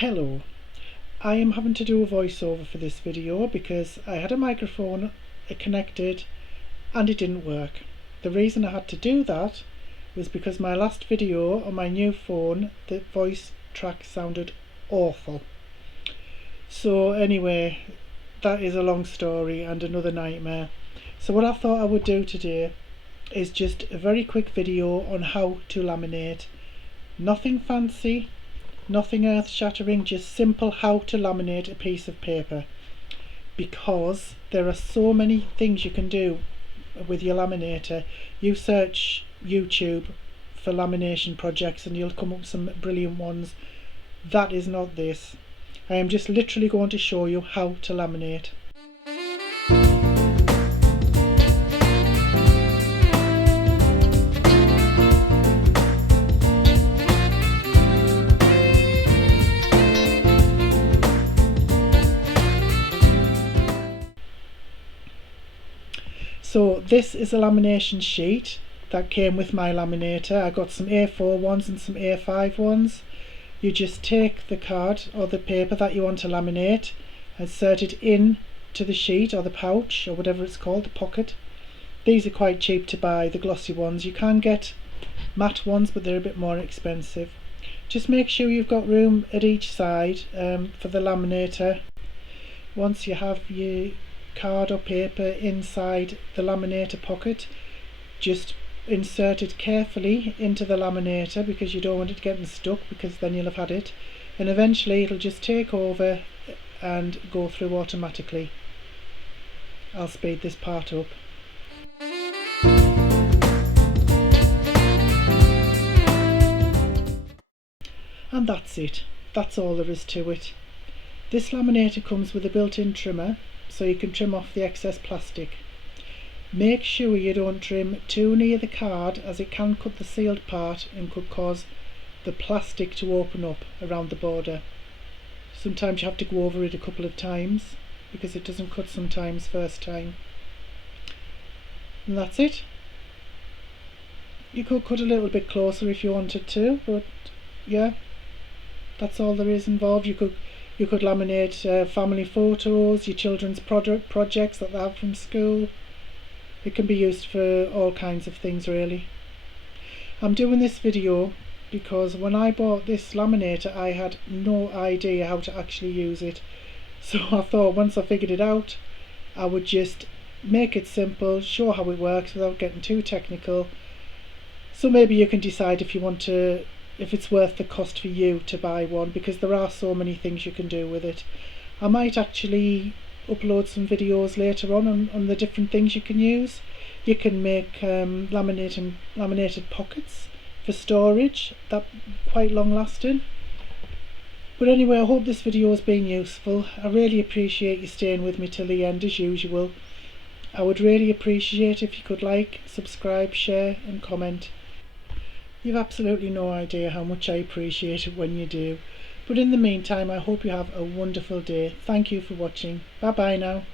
Hello, I am having to do a voiceover for this video because I had a microphone connected and it didn't work. The reason I had to do that was because my last video on my new phone, the voice track sounded awful. So anyway, that is a long story and another nightmare. So what I thought I would do today is just a very quick video on how to laminate. Nothing fancy, nothing earth-shattering, just simple how to laminate a piece of paper, because there are so many things you can do with your laminator. You search YouTube for lamination projects and you'll come up with some brilliant ones. That is not this. I am just literally going to show you how to laminate. So this is a lamination sheet that came with my laminator. I got some A4 ones and some A5 ones. You just take the card or the paper that you want to laminate, insert it in to the sheet or the pouch or whatever it's called, the pocket. These are quite cheap to buy, the glossy ones. You can get matte ones, but they're a bit more expensive. Just make sure you've got room at each side for the laminator. Once you have your card or paper inside the laminator pocket, just insert it carefully into the laminator, because you don't want it getting stuck, because then you'll have had it, and eventually it'll just take over and go through automatically. I'll speed this part up. And that's it. That's all there is to it. This laminator comes with a built-in trimmer, so you can trim off the excess plastic. Make sure you don't trim too near the card, as it can cut the sealed part and could cause the plastic to open up around the border. Sometimes you have to go over it a couple of times because it doesn't cut sometimes first time. And that's it. You could cut a little bit closer if you wanted to, but yeah, that's all there is involved. You could laminate family photos, your children's projects that they have from school. It can be used for all kinds of things really. I'm doing this video because when I bought this laminator I had no idea how to actually use it. So I thought once I figured it out, I would just make it simple, show how it works without getting too technical. So maybe you can decide if it's worth the cost for you to buy one, because there are so many things you can do with it. I might actually upload some videos later on the different things you can use. You can make laminated pockets for storage, that quite long lasting. But anyway, I hope this video has been useful. I really appreciate you staying with me till the end as usual. I would really appreciate if you could like, subscribe, share and comment. You've absolutely no idea how much I appreciate it when you do. But in the meantime, I hope you have a wonderful day. Thank you for watching. Bye bye now.